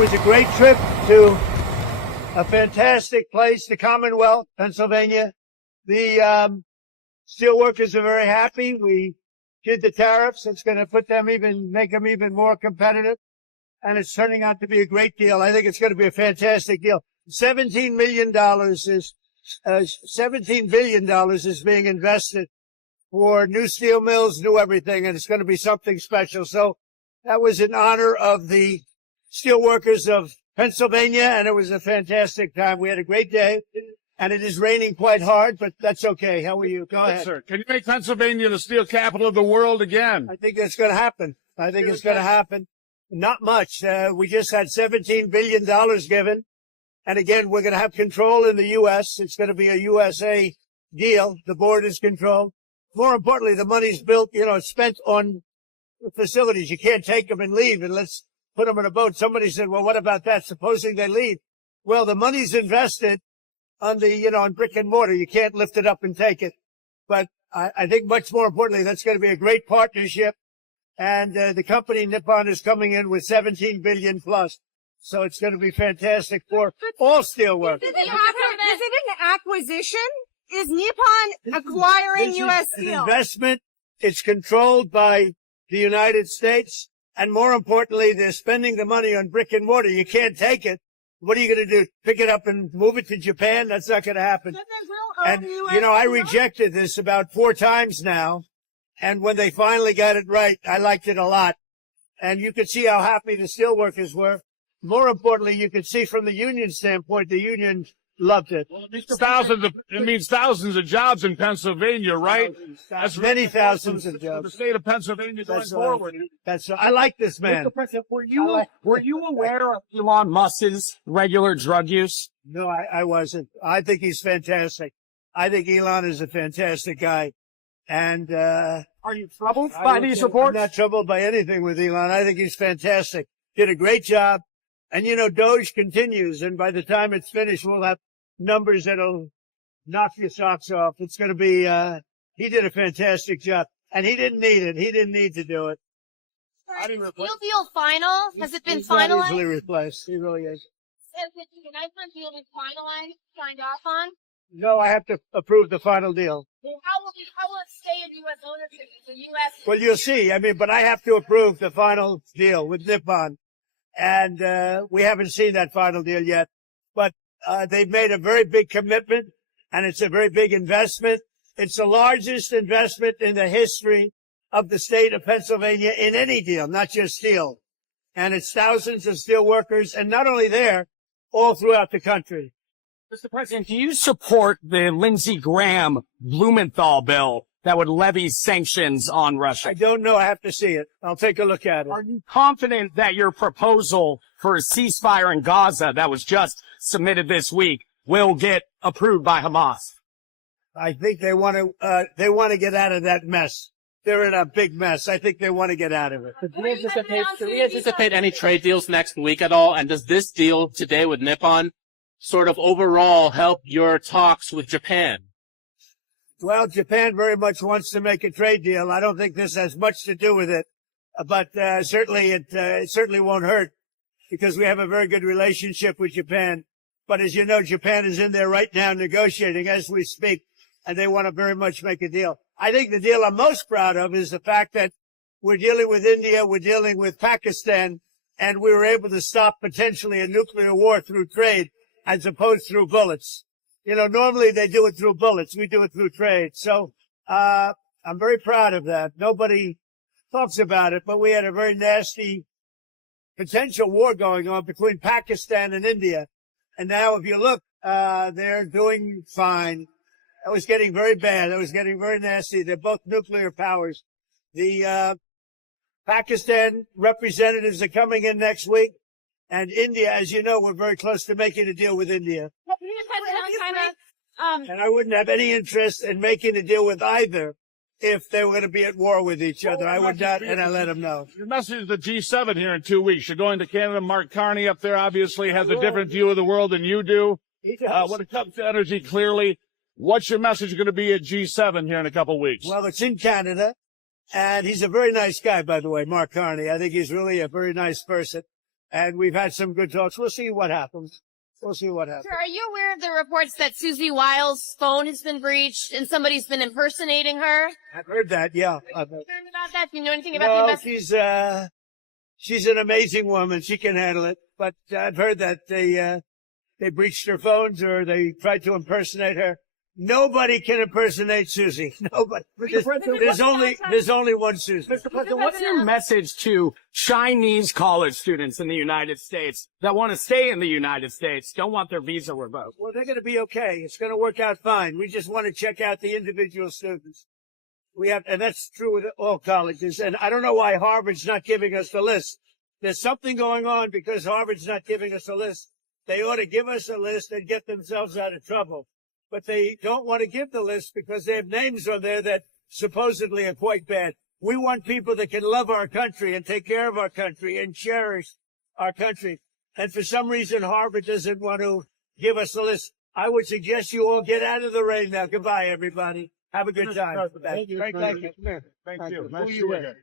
was a great trip to a fantastic place, the Commonwealth, Pennsylvania. The steelworkers are very happy. We did the tariffs. It's going to make them even more competitive. And it's turning out to be a great deal. I think it's going to be a fantastic deal. $17 billion is being invested for new steel mills, new everything, and it's going to be something special. So that was in honor of the steelworkers of Pennsylvania, and it was a fantastic time. We had a great day, and it is raining quite hard, but that's okay. How are you? Go ahead. Yes, sir. Can you make Pennsylvania the steel capital of the world again? I think it's going to happen. Not much. We just had $17 billion given. And again, we're going to have control in the U.S. It's going to be a USA deal. The board is controlled. More importantly, the money's built, spent on facilities. You can't take them and leave and let's put them in a boat. Somebody said, well, what about that? Supposing they leave. Well, the money's invested on on brick and mortar. You can't lift it up and take it. But I think much more importantly, that's going to be a great partnership. And the company Nippon is coming in with $17 billion plus. So it's going to be fantastic for all steelworkers. Is it an acquisition? Is Nippon acquiring U.S. This is Steel? an investment. It's controlled by the United States. And more importantly, they're spending the money on brick and mortar. You can't take it. What are you going to do? Pick it up and move it to Japan? That's not going to happen. And, I rejected this about 4 times now. And when they finally got it right, I liked it a lot. And you could see how happy the steelworkers were. More importantly, you could see from the union standpoint, the union loved it. Well, it means thousands of jobs in Pennsylvania, right? That's many thousands of jobs. For the state of Pennsylvania going forward. I like this man. Mr. President, were you aware of Elon Musk's regular drug use? No, I wasn't. I think he's fantastic. I think Elon is a fantastic guy. And, are you troubled by these reports? I'm not troubled by anything with Elon. I think he's fantastic. Did a great job. And Doge continues. And by the time it's finished, we'll have numbers that'll knock your socks off. It's going to be, he did a fantastic job. And he didn't need it. He didn't need to do it. Is the deal final? Has it been He's not finalized? easily replaced. He really is. Has the investment deal been finalized, signed off on? No, I have to approve the final deal. Well, how will it stay in U.S. ownership? The U.S. Well, you'll see. But I have to approve the final deal with Nippon. And we haven't seen that final deal yet. But they've made a very big commitment, and it's a very big investment. It's the largest investment in the history of the state of Pennsylvania in any deal, not just steel. And it's thousands of steel workers, and not only there, all throughout the country. Mr. President, do you support the Lindsey Graham Blumenthal bill that would levy sanctions on Russia? I don't know. I have to see it. I'll take a look at it. Are you confident that your proposal for a ceasefire in Gaza that was just submitted this week will get approved by Hamas? I think they want to get out of that mess. They're in a big mess. I think they want to get out of it. Do we anticipate any trade deals next week at all? And does this deal today with Nippon sort of overall help your talks with Japan? Well, Japan very much wants to make a trade deal. I don't think this has much to do with it, but certainly it certainly won't hurt because we have a very good relationship with Japan. But as you know, Japan is in there right now negotiating as we speak, and they want to very much make a deal. I think the deal I'm most proud of is the fact that we're dealing with India, we're dealing with Pakistan, and we were able to stop potentially a nuclear war through trade as opposed through bullets. Normally they do it through bullets. We do it through trade. So, I'm very proud of that. Nobody talks about it, but we had a very nasty potential war going on between Pakistan and India. And now if you look, they're doing fine. It was getting very bad. It was getting very nasty. They're both nuclear powers. The, Pakistan representatives are coming in next week. And India, as you know, we're very close to making a deal with India. And I wouldn't have any interest in making a deal with either if they were going to be at war with each other. I would not, and I let them know. Your message is the G7 here in 2 weeks. You're going to Canada. Mark Carney up there obviously has a different view of the world than you do. When it comes to energy, clearly, what's your message going to be at G7 here in a couple of weeks? Well, it's in Canada, and he's a very nice guy, by the way, Mark Carney. I think he's really a very nice person. and we've had some good talks. We'll see what happens. We'll see what happens. Sir, are you aware of the reports that Susie Wiles' phone has been breached and somebody's been impersonating her? I've heard that, yeah. Concerned about that? Do you know anything about the No, investigation? she's an amazing woman. She can handle it. But I've heard that they breached her phones or they tried to impersonate her. Nobody can impersonate Susie. Nobody. There's only one Susie. Mr. President, what's your message to Chinese college students in the United States that want to stay in the United States, don't want their visa revoked? Well, they're going to be okay. It's going to work out fine. We just want to check out the individual students. And that's true with all colleges. And I don't know why Harvard's not giving us the list. There's something going on because Harvard's not giving us a list. They ought to give us a list and get themselves out of trouble. But they don't want to give the list because they have names on there that supposedly are quite bad. We want people that can love our country and take care of our country and cherish our country. And for some reason, Harvard doesn't want to give us the list. I would suggest you all get out of the rain now. Goodbye, everybody. Have a good time. Thank you. Thank you. Thank you. Nice to see you again.